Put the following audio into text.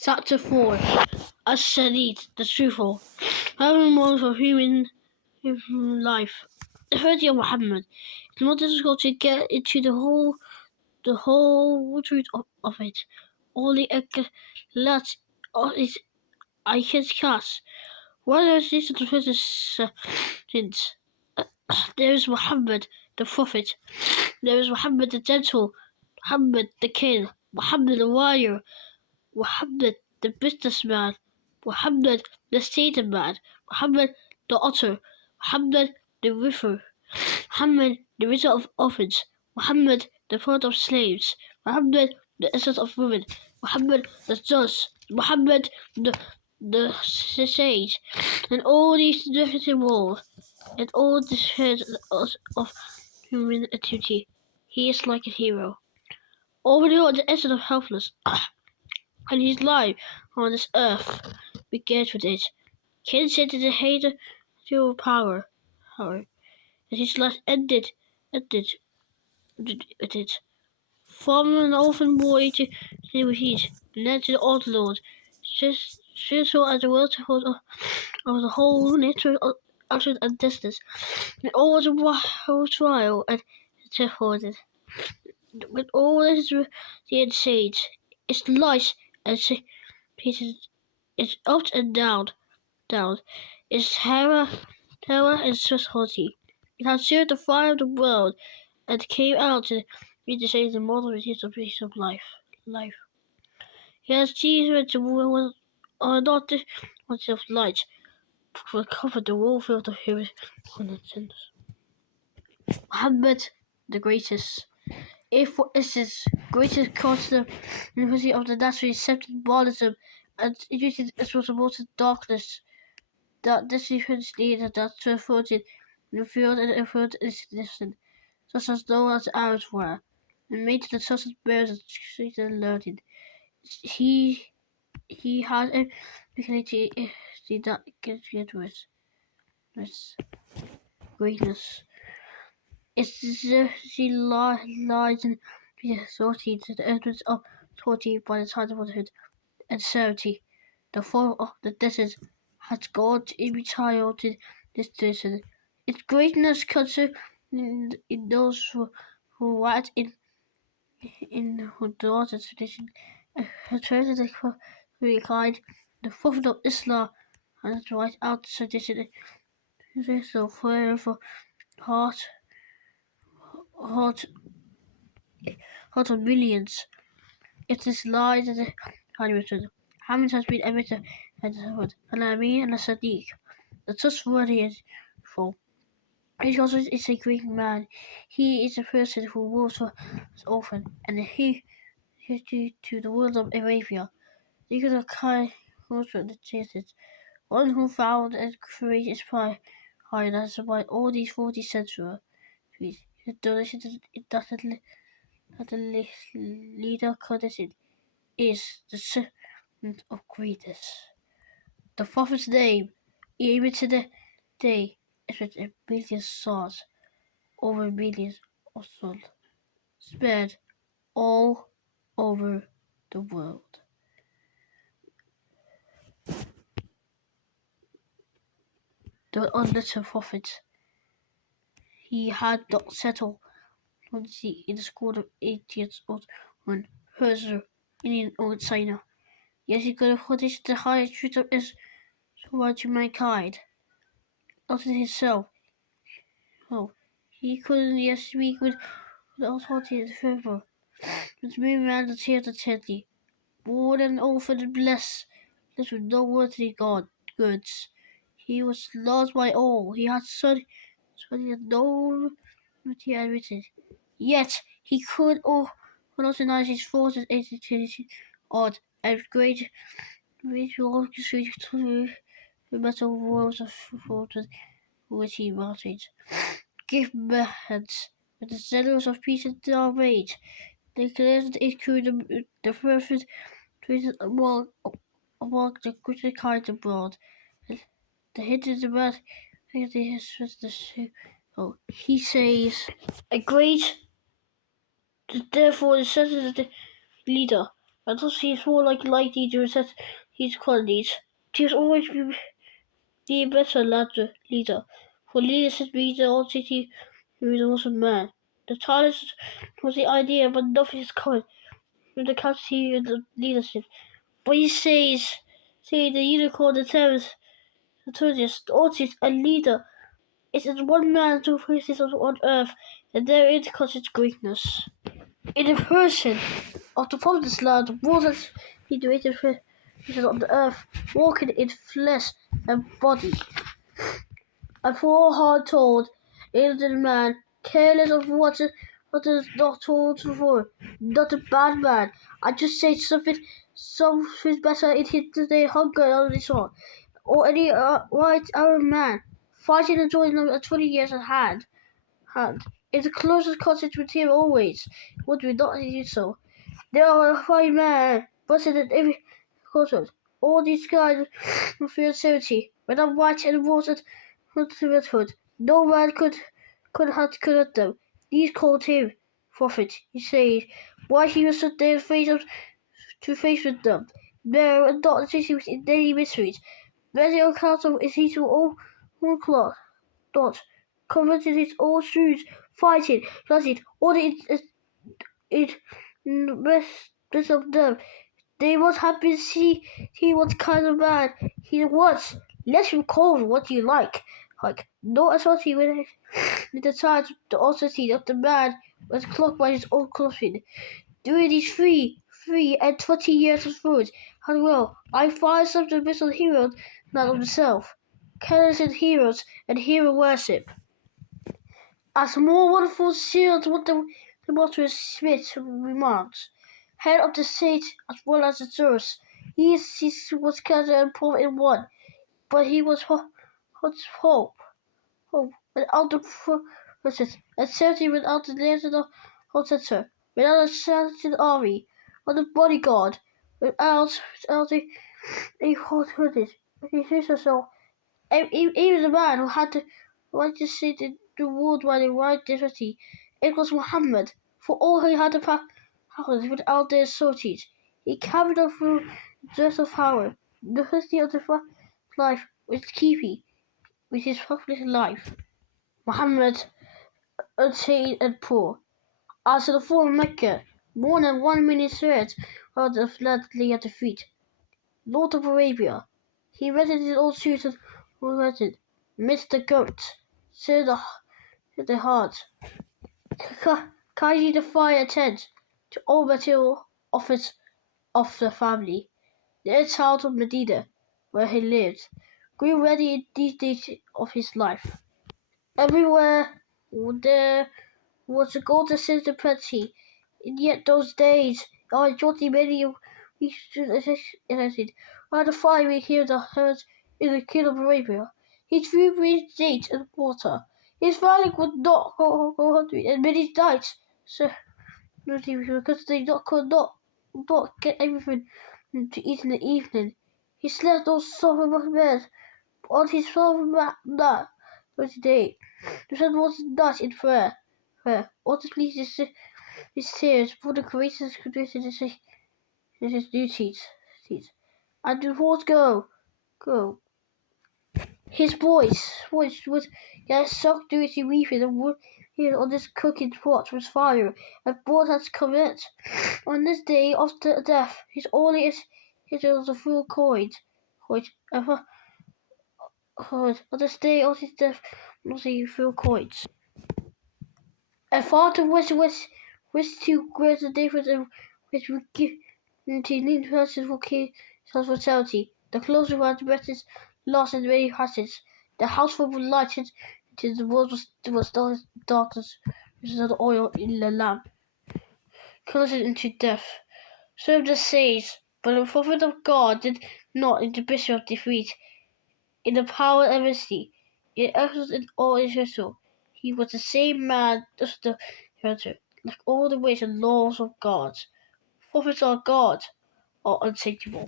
Chapter 4 As Sadiq The Truthful. Having more for human life. The hurt of Muhammad. It's not difficult to get into the whole truth of it. All the lot of it I can cast. What is this to the sins? There is Muhammad the Prophet. There is Muhammad the Gentle. Muhammad the King. Muhammad the Warrior. Muhammad the businessman, Muhammad the statesman, Muhammad the otter, Muhammad the river, Muhammad the richer of orphans, Muhammad the father of slaves, Muhammad the essence of women, Muhammad the judge, Muhammad the sage, and all these different more, and all the heads of human activity. He is like a hero. Overall, the essence of helpless. And his life on this earth began with it. King said that the hater to power, and his life ended with it. From an orphan boy to the heat, and then to the old lord, she saw as the world of the whole nature of uttered and distance, and all was a whole trial and terrified. With all his the insane, its lies and it's up and down. It's terror and stressfulty. It has shared the fire of the world and came out to be the same the model of piece of life. He has achieved the world are not the ones of light, for cover the whole field of human conscience. Muhammad the greatest. If for instance, greatest constant university of the naturally accepted Buddhism and introduced as was most darkness, that this difference leader that transported the field and effort is distant, such as those as Arabs were, and made the success bears and learning. He has a ability that get with greatness. It's the lies in the authority to the entrance of authority by the side of motherhood and certainty. The fall of the desert has gone to every child to this desert. Its greatness comes in those who write in who draws the tradition and translated for kind. The Prophet of Islam has write out the tradition so forever heart heart heart of millions. It is lies in the handwritten. Muhammad has been emitted and Al-Amin and As Sadiq The Truthful is full. He also is a great man. He is a person who was his orphan, and he to the world of Arabia. He was a kind husband that Jesus, one who found and created his pride and survived all these 40 centuries. The donation that the leader condition is the servant of greatness. The Prophet's name, even to the day, is with a billion stars over millions of suns, spread all over the world. The unlettered prophet, he had not settled on sea in the school of 8 years old when Persia in old China. Yet he could have published the highest truth of his word to mankind, not in himself. Oh, he couldn't yet speak with authority and fervor. But mere man that hears the teddy, born and orphan and blessed, lived with no worldly goods. He was loved by all. He had studied and no he had written. Yet he could organize his forces into odd and great orchestrated through the metal walls of fortress which he mounted. Give hands with the zealous of peace and rage. They declared it could the perfect treated among the good kind of world. The hidden the man he says a great therefore the sense of the leader and thus he swore like leader that his qualities. He has always been the better leader, for leadership means the old city who is also man. The talent was the idea, but nothing is common with the capacity and the leadership. But he says the unicorn, the terrorist, the tortoise, the artist, and leader is as one man to places on earth, and therein comes its greatness. In the person of the promised land, more than he created on the earth, walking in flesh and body. And for all hard told, is the man, careless of what is not told before, not a bad man. I just say something better in his today hunger on his soul, or any right Arab man, fighting and joining them at 20 years at hand. In the closest contact with him always, would we not do so? There are a fine man, busted in every quarter. All these guys were 70, when I'm white and watered to redhood. No man could have them. These called him prophet, he said. Why he was stood there to face with them. There and not assisting in daily mysteries. Many accounts of is he to all cloth, not covered in his old shoes, fighting, all it rest of them. They must have been see he was kind of man he was. Let him call him what you like no authority with the time the authority of the man was clocked by his own clothing. During these 3 and 20 years of food, and well, I find some of the best of heroes not of himself. Cannons and heroes and hero worship. As more wonderful shields what the Walter Smith remarks. Head of the state as well as the source. He was Canada and poor in one, but he was hope without the process, and certainly without the legend of center, without a certain army, or the bodyguard, without a hot hooded. He says so. Even the man who had the right to sit in the world by the right dignity, it was Muhammad. For all he had the powers without their sorties, he carried on through the death of power, the history of the life with keeping with his public life. Muhammad, untamed and poor, as the fall of Mecca, more than 1 million Surahs of the flood lay at the feet. Lord of Arabia, he rented his old shoes and rented, missed the goats, said the heart, kindly the fire tent to all material office of the family. The child of Medina, where he lived, grew ready in these days of his life. Everywhere there was a golden center plenty, and yet those days I jotty many we elected. By the fire we hear the herds in the king of Arabia. He threw with dates and water. His family would not go hungry, and many died, so because they could not get everything to eat in the evening. He slept on soft bed on his soft mat day. The sun was not in prayer. All to please his tears for the creators created his duties. And the horse go. His voice was yet soft duty weeping and wood here on this cooking pot was fire, and blood has come it. On this day of the death, his only is a full coin. Ever on this day of his death, was a full coins. And Father was to great the difference in which we give to lead persons for key hospitality. The closer around the breath lost in many passages. The house full of light into the world was darkness, which is the oil in the lamp, closing into death. So the says, but the prophet of God did not in the bishop of defeat, in the power and mercy, in excellence in all Israel. He was the same man as the character, like all the ways and laws of God. Prophets are God, are unchangeable.